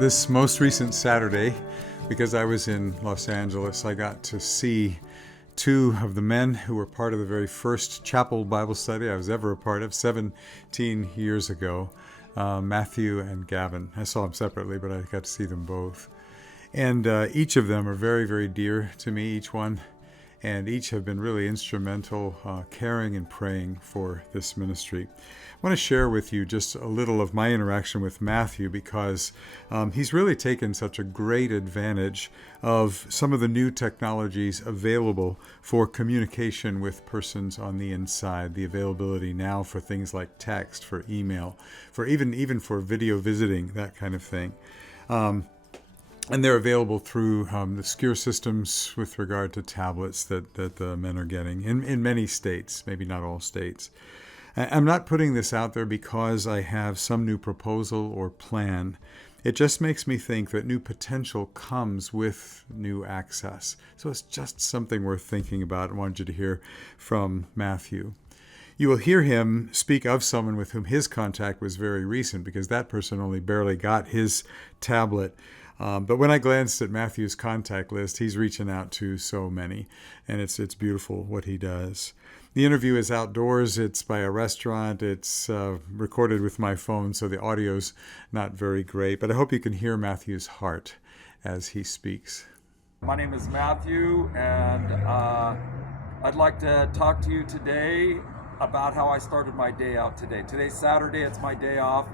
This most recent Saturday, because I was in Los Angeles, I got to see two of the men who were part of the very first chapel Bible study I was ever a part of 17 years ago, Matthew and Gavin. I saw them separately, but I got to see them both. And each of them are very, very dear to me, each one. And each have been really instrumental, caring and praying for this ministry. I want to share with you just a little of my interaction with Matthew because he's really taken such a great advantage of some of the new technologies available for communication with persons on the inside. The availability now for things like text, for email, for even for video visiting, that kind of thing. And they're available through the secure systems with regard to tablets that the men are getting in many states, maybe not all states. I'm not putting this out there because I have some new proposal or plan. It just makes me think that new potential comes with new access. So it's just something worth thinking about. I wanted you to hear from Matthew. You will hear him speak of someone with whom his contact was very recent because that person only barely got his tablet. But when I glanced at Matthew's contact list, he's reaching out to so many, and it's beautiful what he does. The interview is outdoors. It's by a restaurant. It's recorded with my phone, so the audio's not very great. But I hope you can hear Matthew's heart as he speaks. My name is Matthew, and I'd like to talk to you today about how I started my day out today. Today's Saturday. It's my day off.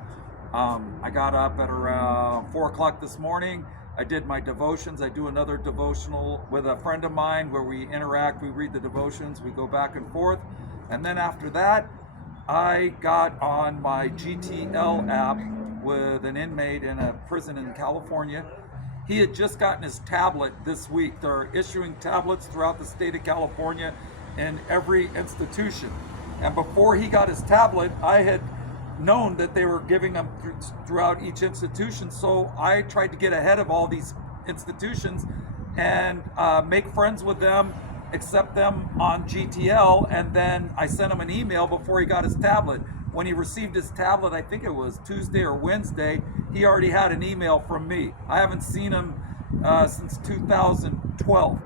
I got up at around 4 o'clock this morning. I did my devotions. I do another devotional with a friend of mine where we interact, we read the devotions, we go back and forth. And then after that, I got on my GTL app with an inmate in a prison in California. He had just gotten his tablet this week. They're issuing tablets throughout the state of California in every institution. And before he got his tablet, I had known that they were giving them throughout each institution, so I tried to get ahead of all these institutions and make friends with them, accept them on GTL, and then I sent him an email before he got his tablet. When he received his tablet, I think it was Tuesday or Wednesday, he already had an email from me. I haven't seen him since 2012.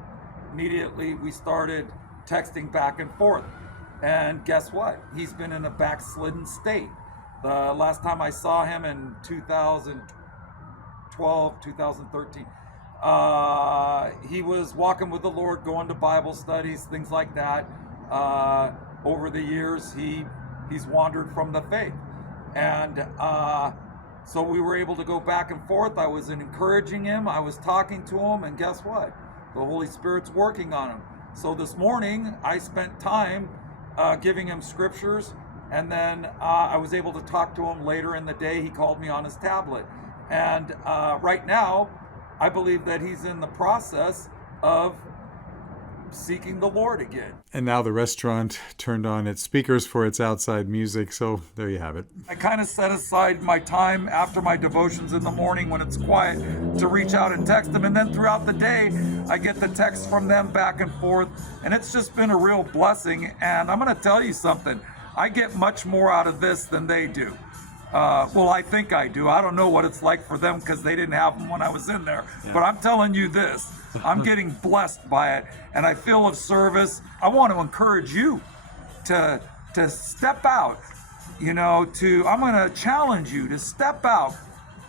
Immediately we started texting back and forth, and guess what? He's been in a backslidden state. The last time I saw him in 2012, 2013, he was walking with the Lord, going to Bible studies, things like that. Over the years, he's wandered from the faith. And so we were able to go back and forth. I was encouraging him. I was talking to him. And guess what? The Holy Spirit's working on him. So this morning, I spent time giving him scriptures. And then I was able to talk to him later in the day. He called me on his tablet. And right now, I believe that he's in the process of seeking the Lord again. And now the restaurant turned on its speakers for its outside music, so there you have it. I kind of set aside my time after my devotions in the morning when it's quiet to reach out and text them. And then throughout the day, I get the texts from them back and forth. And it's just been a real blessing. And I'm going to tell you something. I get much more out of this than they do. Well, I think I do. I don't know what it's like for them because they didn't have them when I was in there. Yeah. But I'm telling you this, I'm getting blessed by it, and I feel of service. I want to encourage you to step out, I'm going to challenge you to step out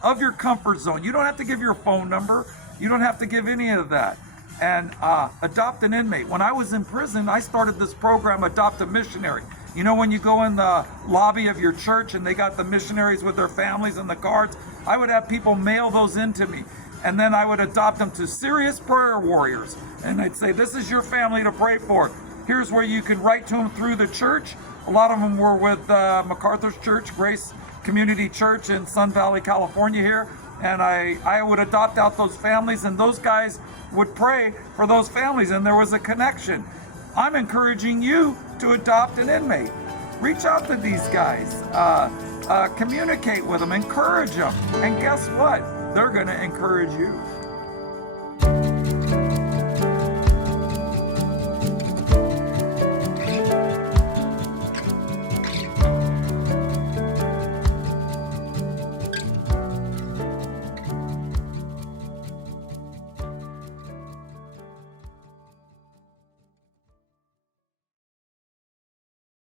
of your comfort zone. You don't have to give your phone number. You don't have to give any of that. And adopt an inmate. When I was in prison, I started this program, Adopt a Missionary. You know, when you go in the lobby of your church and they got the missionaries with their families and the cards, I would have people mail those into me. And then I would adopt them to serious prayer warriors. And I'd say, this is your family to pray for. Here's where you can write to them through the church. A lot of them were with MacArthur's Church, Grace Community Church in Sun Valley, California here. And I would adopt out those families, and those guys would pray for those families, and there was a connection. I'm encouraging you to adopt an inmate. Reach out to these guys, communicate with them, encourage them, and guess what? They're going to encourage you.